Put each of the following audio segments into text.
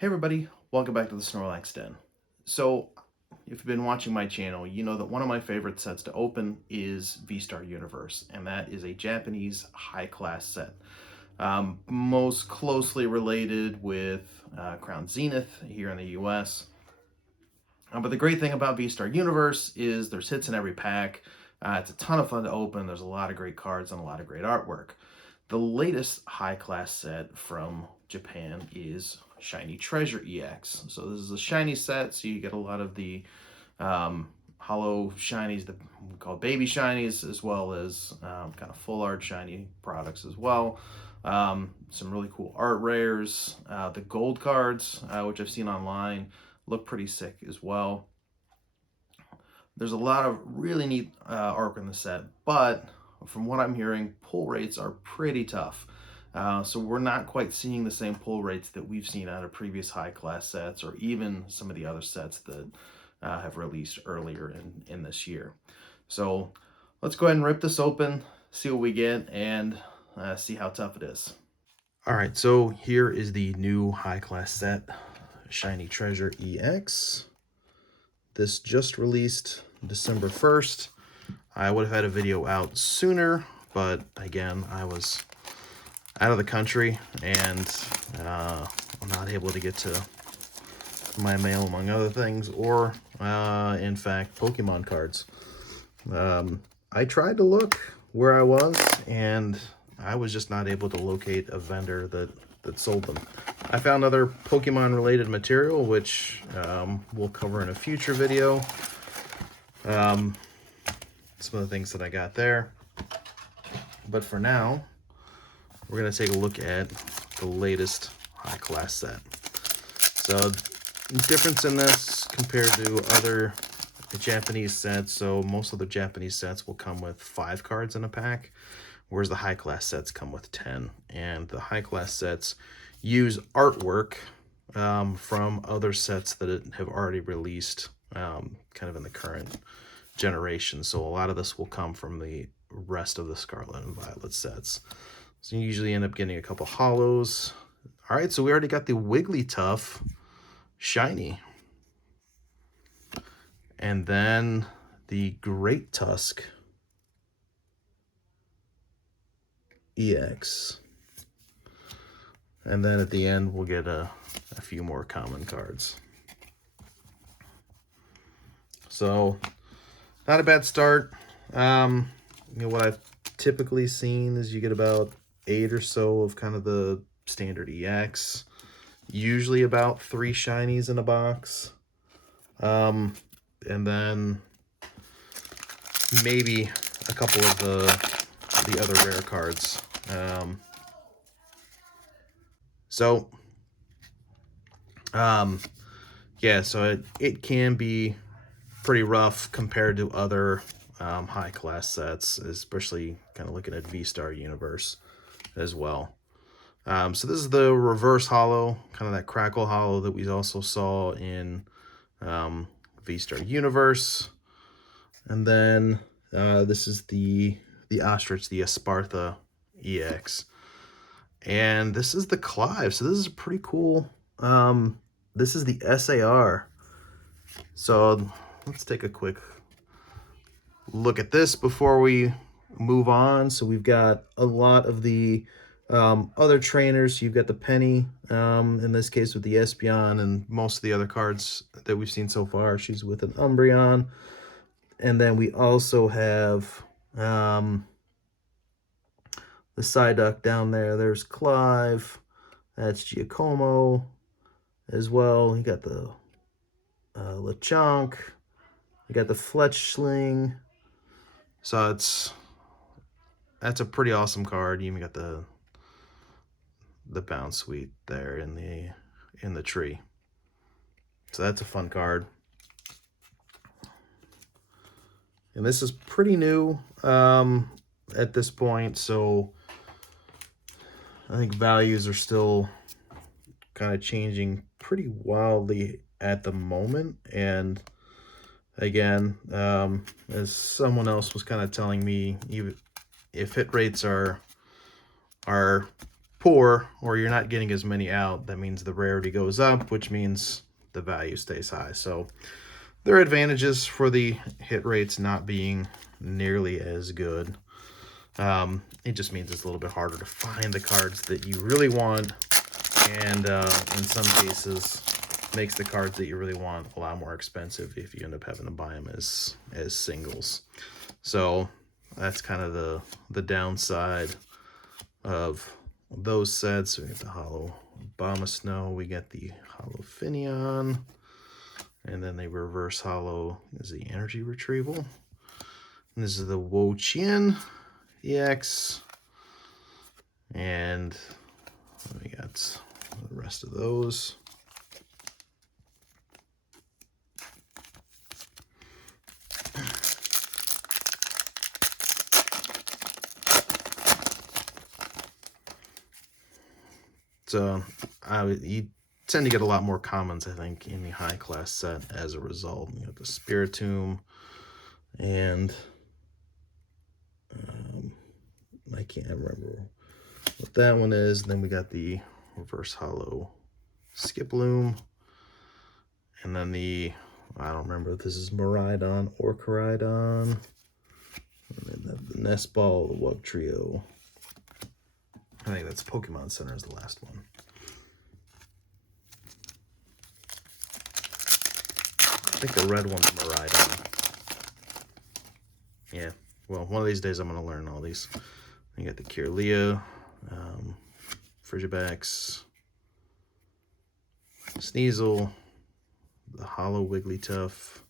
Hey everybody, welcome back to the Snorlax Den. So, if you've been watching my channel, you know that one of my favorite sets to open is V-Star Universe, and that is a Japanese high-class set. Most closely related with Crown Zenith here in the US. But the great thing about V-Star Universe is there's hits in every pack. It's a ton of fun to open. There's a lot of great cards and a lot of great artwork. The latest high-class set from Japan is Shiny Treasure EX. So this is a shiny set, so you get a lot of the hollow shinies that we call baby shinies, as well as kind of full art shiny products as well. Some really cool art rares. The gold cards, which I've seen online, look pretty sick as well. There's a lot of really neat artwork in the set, but from what I'm hearing, pull rates are pretty tough. So we're not quite seeing the same pull rates that we've seen out of previous high-class sets or even some of the other sets that have released earlier in this year. So let's go ahead and rip this open, see what we get, and see how tough it is. All right, so here is the new high-class set, Shiny Treasure EX. This just released December 1st. I would have had a video out sooner, but again, I was out of the country and I'm not able to get to my mail, among other things, or in fact, Pokemon cards. I tried to look where I was, and I was just not able to locate a vendor that sold them. I found other Pokemon related material, which we'll cover in a future video. Some of the things that I got there. But for now, we're going to take a look at the latest high-class set. So, the difference in this compared to other Japanese sets, so most of the Japanese sets will come with 5 cards in a pack, whereas the high-class sets come with 10. And the high-class sets use artwork from other sets that have already released kind of in the current generation. So a lot of this will come from the rest of the Scarlet and Violet sets. So you usually end up getting a couple hollows. All right, so we already got the Wigglytuff shiny. And then the Great Tusk EX. And then at the end, we'll get a few more common cards. So, not a bad start. What I've typically seen is you get about 8 or so of kind of the standard EX. Usually about 3 shinies in a box. And then maybe a couple of the other rare cards. Yeah, so it can be pretty rough compared to other high-class sets, especially kind of looking at V-Star Universe as well. So this is the reverse hollow, kind of that crackle hollow that we also saw in V-Star Universe. And then this is the ostrich, the Esparta EX. And this is the Clive. So this is pretty cool. This is the SAR. So let's take a quick look at this before we move on. So we've got a lot of the other trainers. You've got the Penny, in this case with the Espeon, and most of the other cards that we've seen so far. She's with an Umbreon. And then we also have the Psyduck down there. There's Clive. That's Giacomo as well. You got the Lechonk. You got the Fletchling. So that's a pretty awesome card. You even got the Bounce Suite there in the tree. So that's a fun card. And this is pretty new at this point, so I think values are still kind of changing pretty wildly at the moment. And again, as someone else was kind of telling me, even if hit rates are poor, or you're not getting as many out, that means the rarity goes up, which means the value stays high. So there are advantages for the hit rates not being nearly as good. It just means it's a little bit harder to find the cards that you really want, and in some cases makes the cards that you really want a lot more expensive if you end up having to buy them as singles. So that's kind of the downside of those sets. We get the Hollow Abomasnow, we get the Hollow Finneon, and then the reverse hollow is the Energy Retrieval. And this is the Wo-Chien EX, and we got the rest of those. So you tend to get a lot more commons, I think, in the high class set as a result. You have the Spiritomb, and I can't remember what that one is. Then we got the reverse hollow Skiploom, and then I don't remember if this is Miraidon or Koraidon, and then the Nest Ball, the Wug Trio. I think that's Pokemon Center is the last one. I think the red one's Miraidon. Yeah, well, one of these days I'm going to learn all these. You got the Kirlia, Frigibax, Sneasel, the Hollow Wigglytuff,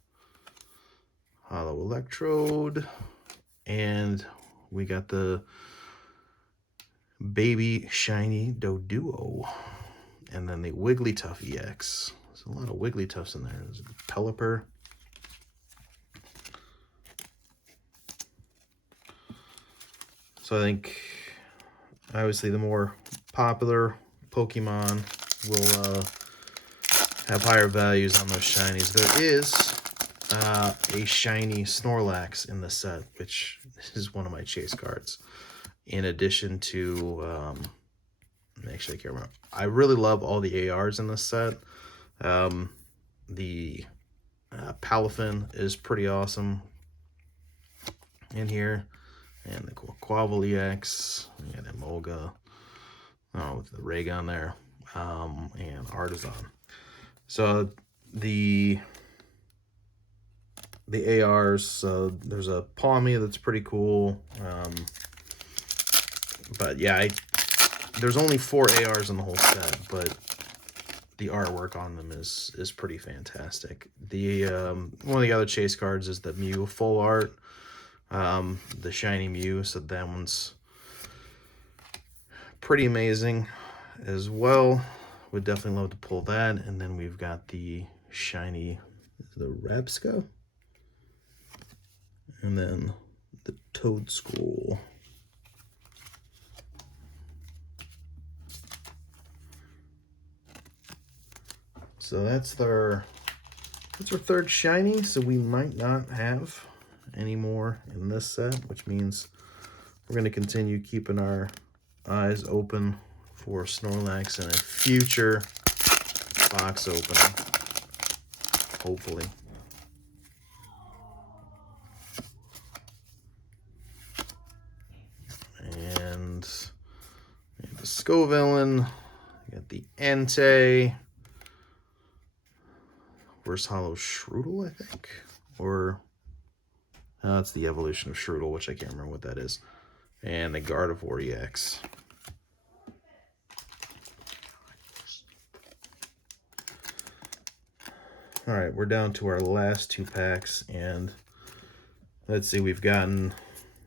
Hollow Electrode, and we got the Baby Shiny Doduo, and then the Wigglytuff EX. There's a lot of Wigglytuffs in there. There's a Pelipper. So I think, obviously, the more popular Pokemon will have higher values on those shinies. There is a shiny Snorlax in the set, which is one of my chase cards. In addition to, actually, I can't remember. I really love all the ARs in this set. The Palafin is pretty awesome in here. And the Quavel EX, and Emolga, with the Raygun there, and Artisan. So the ARs, there's a Palmy that's pretty cool. But yeah, there's only 4 ARs in the whole set, but the artwork on them is pretty fantastic. The one of the other chase cards is the Mew full art. The shiny Mew, so that one's pretty amazing as well. Would definitely love to pull that. And then we've got the shiny, the Rabsca, and then the Toadscool. So that's our third shiny, so we might not have any more in this set, which means we're going to continue keeping our eyes open for Snorlax in a future box opening, hopefully. And the Scovillain, we got the Entei, Reverse Hollow Shroodle, I think, or it's the evolution of Shroodle, which I can't remember what that is, and the Gardevoir EX. All right, we're down to our last 2 packs, and let's see, we've gotten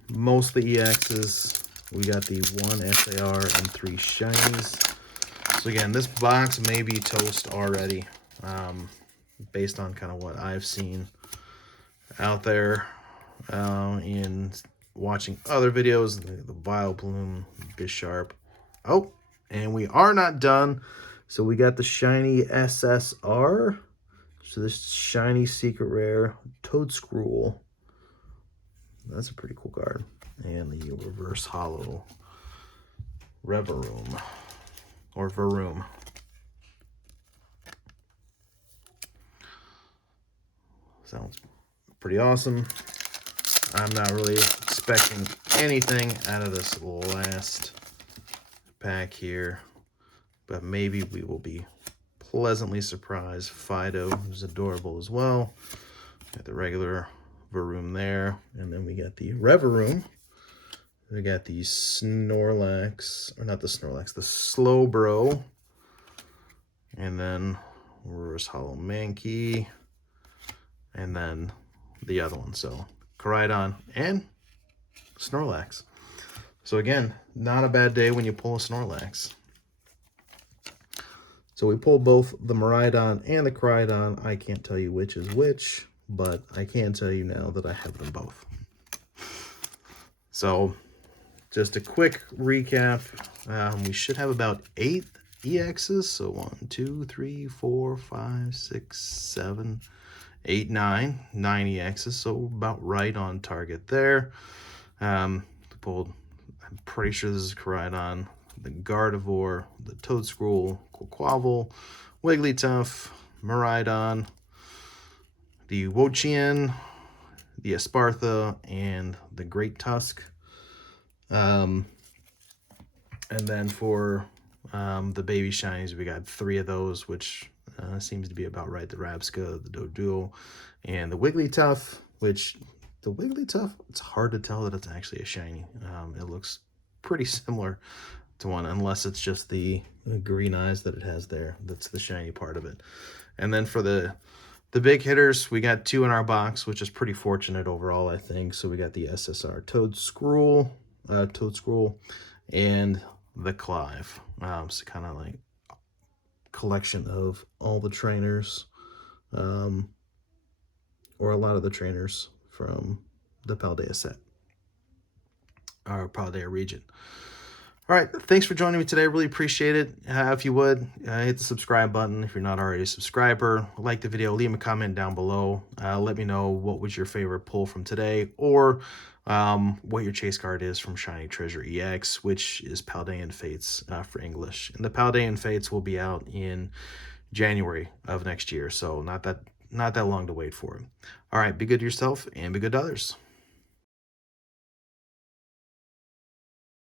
most of the EXs. We got the 1 SAR and 3 shinies. So again, this box may be toast already, based on kind of what I've seen out there in watching other videos, the Vileplume, Bisharp. Oh, and we are not done. So we got the shiny SSR. So this shiny secret rare Toadscruel. That's a pretty cool card. And the reverse hollow Reveroom, or Varoom. Sounds pretty awesome. I'm not really expecting anything out of this last pack here, but maybe we will be pleasantly surprised. Fido is adorable as well. Got the regular Varoom there, and then we got the Reveroom. We got the Snorlax, or not the Snorlax, the Slowbro, and then Reverse Hollow Mankey, and then the other one. So Koraidon and Snorlax. So again, not a bad day when you pull a Snorlax. So we pulled both the Miraidon and the Koraidon. I can't tell you which is which, but I can tell you now that I have them both. So just a quick recap. We should have about 8 EXs. So 1, 2, 3, 4, 5, 6, 7, 8, 9 EXs. So about right on target there. Pulled, I'm pretty sure this is Koraidon, the Gardevoir, the Toedscruel, Quaquaval, Wigglytuff, Miraidon, the Wochien, the Espartha, and the Great Tusk. And then for the baby shinies, we got 3 of those, which seems to be about right. The Rabsca, the Doduo, and the Wigglytuff, which the Wigglytuff, it's hard to tell that it's actually a shiny. It looks pretty similar to one, unless it's just the green eyes that it has there. That's the shiny part of it. And then for the big hitters, we got 2 in our box, which is pretty fortunate overall, I think. So we got the SSR Toedscruel, and the Clive. So kind of like collection of all the trainers, or a lot of the trainers from the Paldea set, or Paldea region. All right, thanks for joining me today. I really appreciate it. If you would, hit the subscribe button if you're not already a subscriber. Like the video, leave a comment down below. Let me know what was your favorite pull from today, or what your chase card is from Shiny Treasure EX, which is Paldean Fates for English. And the Paldean Fates will be out in January of next year, so not that long to wait for it. All right, be good to yourself and be good to others.